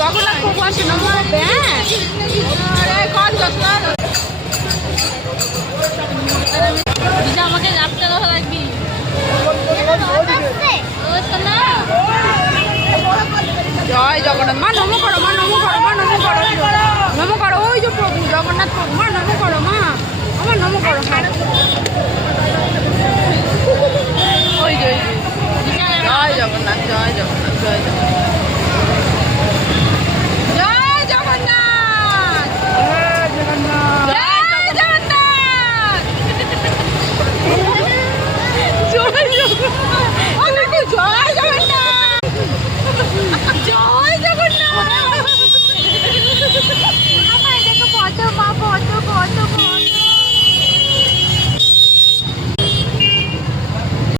জগন্নাথ প্রভু আসে নমো আমাকে যাত্রা কথা লাগবি জয় জগন্নাথ মা নমো করো মা নমো করো মা নমো করো নমো করো ওই যে প্রভু জগন্নাথ প্রভু মা নমো করো মা আমার নমো করো